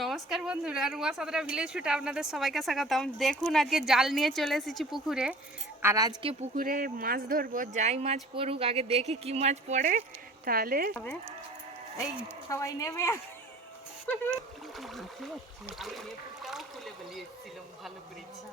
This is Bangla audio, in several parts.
নমস্কার বন্ধুরা, রুমা সাদরা ভিলেজ ফুড আপনাদের সবাইকে স্বাগতম। দেখুন আজকে জাল নিয়ে চলে এসেছি পুকুরে, আর আজকে পুকুরে মাছ ধরবো। যাই মাছ পড়ুক, আগে দেখি কি মাছ পড়ে, তাহলে এই সবাই নেমে ভালো করেছি।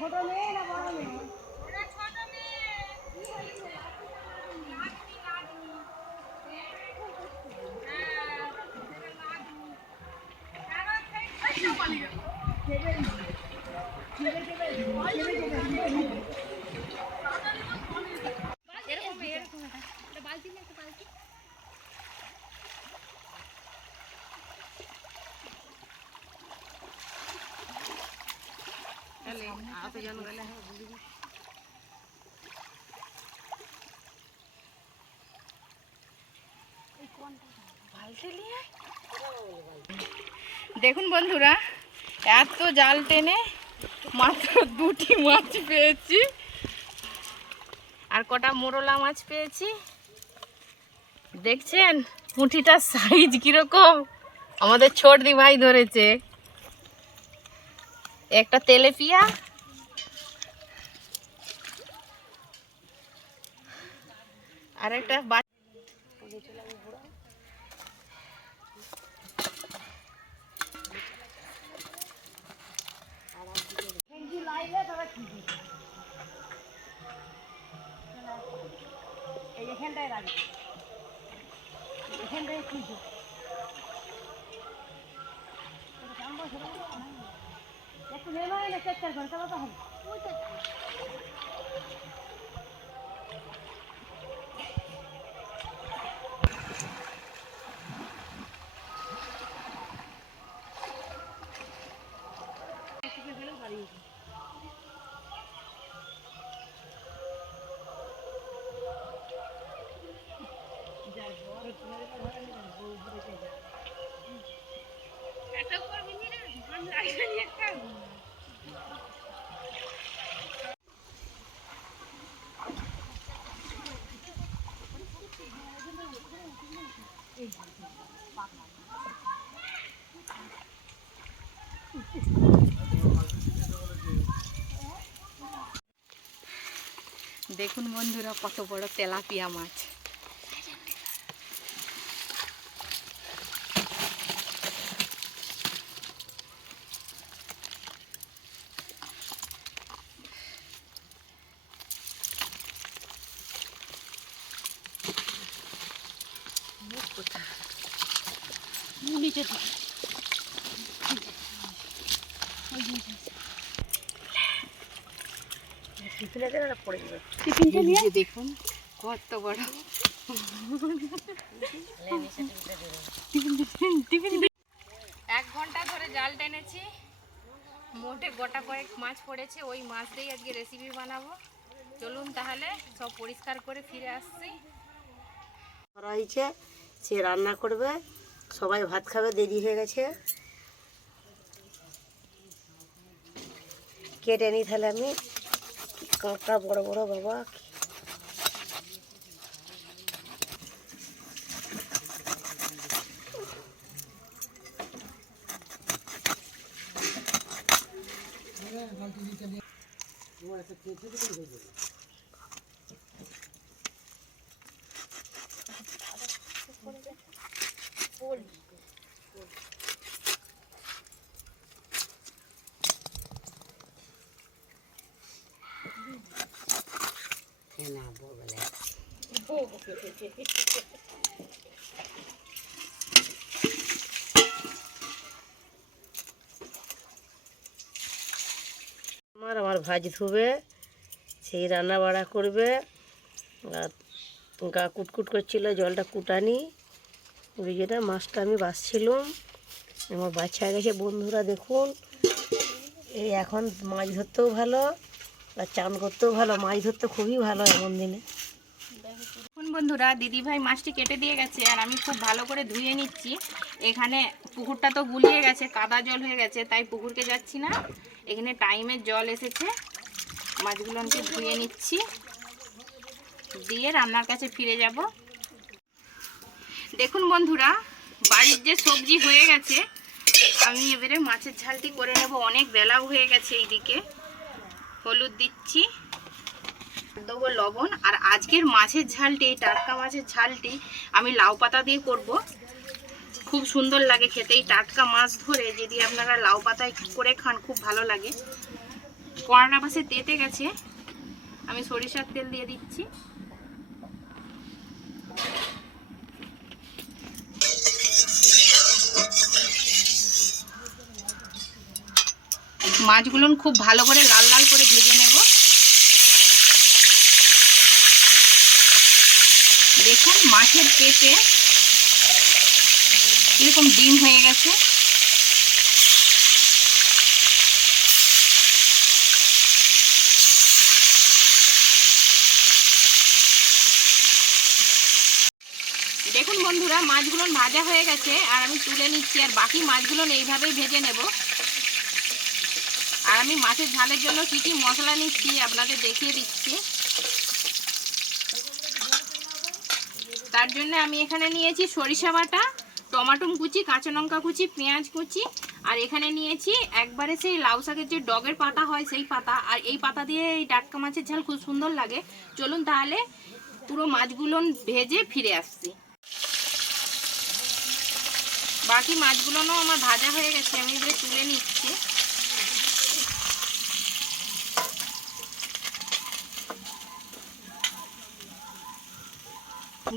ছোট মেয়ে না বড় মেয়ে? দেখুন বন্ধুরা, এত জাল টেনে মাত্র দুটি মাছ পেয়েছি, আর কটা মোরলা মাছ পেয়েছি। দেখছেন মুঠিটার সাইজ কিরকম? আমাদের ছোটদি ভাই ধরেছে। একটা তেলেপিয়া, আর একটা এখানটায় রাখবে, এখানটায় খুঁজো। একটু নেমে এলে চেষ্টা করে তবে তো হবে। দেখুন বন্ধুরা, কত বড় তেলাপিয়া মাছ। দেখুন কত বড়। 1 ঘন্টা ধরে জাল টেনেছি, মোটে গোটা কয়েক মাছ পড়েছে। ওই মাছ দিয়ে আজকে রেসিপি বানাবো। চলুন তাহলে সব পরিষ্কার করে ফিরে আসছি। হয়েছে, সে রান্না করবে, সবাই ভাত খাবে, দেরি হয়ে গেছে। কেটে নি তাহলে আমি। কাঁকড়া বড় বড় বাবা। আমার ভাজ ধুবে, সেই রান্না বাড়া করবে। আর গা কুটকুট করছিল, জলটা কুটানি। ওই যেটা মাছটা আমি বাছছিলাম, আমার বাচ্চা গেছে। বন্ধুরা দেখুন এই এখন মাছ ধরতেও ভালো আর চান করতেও ভালো, মাছ ধরতে খুবই ভালো এমন দিনে। দেখুন বন্ধুরা, দিদিভাই মাছটি কেটে দিয়ে গেছে আর আমি খুব ভালো করে ধুয়ে নিচ্ছি। এখানে পুকুরটা তো গুলিয়ে গেছে, কাদা জল হয়ে গেছে, তাই পুকুরকে যাচ্ছি না। এখানে টাইমের জল এসেছে, মাছগুলোকে ধুয়ে নিচ্ছি, দিয়ে রান্নার কাছে ফিরে যাব। দেখুন বন্ধুরা, বাড়ির যে সবজি হয়ে গেছে, আমি এবারে মাছের ঝালটি করে নেব। অনেক বেলাও হয়ে গেছে। এইদিকে হলুদ দিচ্ছি, দেবো লবণ। আর আজকের মাছের ঝালটি, টাটকা মাছের ঝালটি আমি লাউ পাতা দিয়ে করব। খুব সুন্দর লাগে খেতে। এই টাটকা মাছ ধরে যদি আপনারা লাউ পাতায় করে খান, খুব ভালো লাগে। কড়াটা পাশে তেতে গেছে, আমি সরিষার তেল দিয়ে দিচ্ছি। মাছগুলো খুব ভালো করে লাল লাল করে ভেজে নেব। দেখুন মাছের পেটে এরকম ডিম হয়ে গেছে। দেখুন বন্ধুরা, মাছগুলো ভাজা হয়ে গেছে আর আমি তুলে নিচ্ছি। আর বাকি মাছগুলো এইভাবেই ভেজে নেব। আর আমি মাছের ঝালের জন্য কি কি মশলা নিচ্ছি আপনাদের দেখিয়ে দিচ্ছি। তার জন্য আমি এখানে নিয়েছি সরিষা বাটা, টমাটো কুচি, কাঁচা লঙ্কা কুচি, পেঁয়াজ কুচি। আর এখানে নিয়েছি একবারে সেই লাউ শাকের যে ডগের পাতা হয় সেই পাতা। আর এই পাতা দিয়ে এই টাটকা মাছের ঝাল খুব সুন্দর লাগে। চলুন তাহলে পুরো মাছগুলো ভেজে ফিরে আসছি। বাকি মাছগুলোও আমার ভাজা হয়ে গেছে, আমি এগুলো তুলে নিচ্ছি।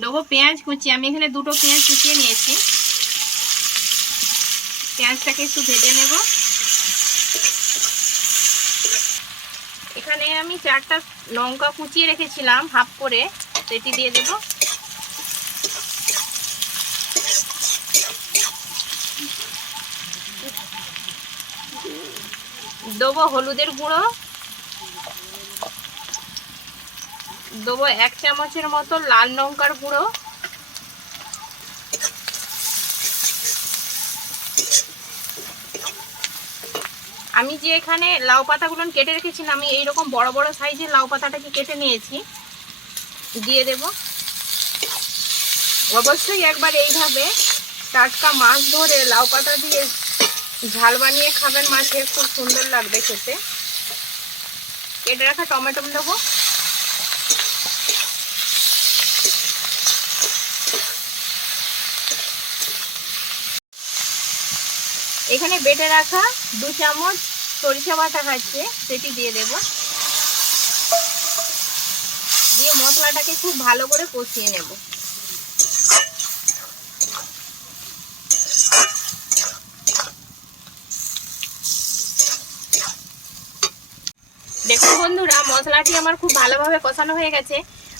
দেবো পেঁয়াজ কুচি, আমি এখানে দুটো পেঁয়াজ কুচিয়ে নিয়েছি। পেঁয়াজটাকে একটু ভেজে নেব। এখানে আমি 4টা লঙ্কা কুচিয়ে রেখেছিলাম হাফ করে, সেটি দিয়ে দেব। দেবো হলুদের গুঁড়ো, দেবো 1 চামচের মতো লাল লঙ্কার গুঁড়ো, আমি যে এখানে লাউ পাতাগুলো কেটে রেখেছিলাম, আমি এইরকম বড় বড় সাইজের লাউ পাতাটাকে কেটে নিয়েছি, দিয়ে দেব। অবশ্যই একবার এইভাবে টাটকা মাছ ধরে লাউ পাতা দিয়ে ঝাল বানিয়ে খাবেন, মাছের খুব সুন্দর লাগবে খেতে। কেটে রাখা টমেটো দেবো, এখানে বেটে রাখা 2 চামচ সরিষা বাটা আছে, সেটি দিয়ে দেব। দিয়ে মশলাটাকে খুব ভালো করে কষিয়ে নেব। দেখুন বন্ধুরা, মশলাটি আমার খুব ভালোভাবে কষানো হয়ে গেছে।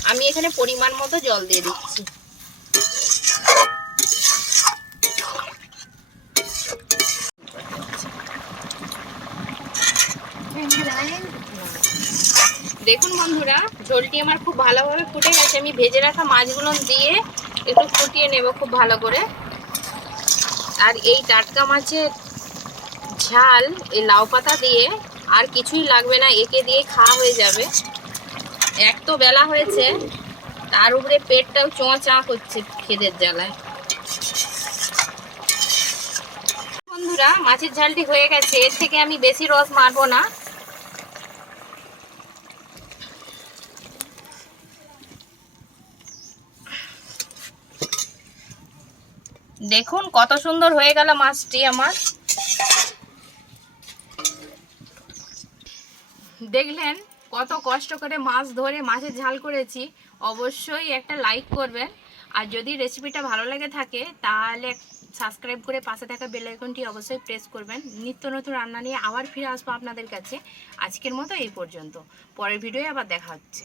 আমি এখানে পরিমাণ মতো জল দিয়ে দিচ্ছি। দেখুন বন্ধুরা, ঝোলটি আমার খুব ভালোভাবে ফুটে গেছে। আমি ভেজে রাখা মাছগুলো দিয়ে একটু ফুটিয়ে নেব খুব ভালো করে। আর এই টাটকা মাছের ঝাল এই লাউ পাতা দিয়ে আর কিছুই লাগবে না, একে দিয়ে খাওয়া হয়ে যাবে। এক তো বেলা হয়েছে, তার উপরে পেটটাও চোঁচা করছে খিদের জ্বালায়। বন্ধুরা, মাছের ঝালটি হয়ে গেছে, এর থেকে আমি বেশি রস মারবো না। দেখুন কত সুন্দর হয়ে গেল মাছটি আমার। দেখলেন কত কষ্ট করে মাছ ধরে মাছের ঝাল করেছি। অবশ্যই একটা লাইক করবেন। আর যদি রেসিপিটা ভালো লেগে থাকে তাহলে সাবস্ক্রাইব করে পাশে থাকা বেল আইকনটি অবশ্যই প্রেস করবেন। নিত্য নতুন রান্না নিয়ে আবার ফিরে আসবো আপনাদের কাছে। আজকের মতো এই পর্যন্ত, পরের ভিডিওয়ে আবার দেখা হচ্ছে।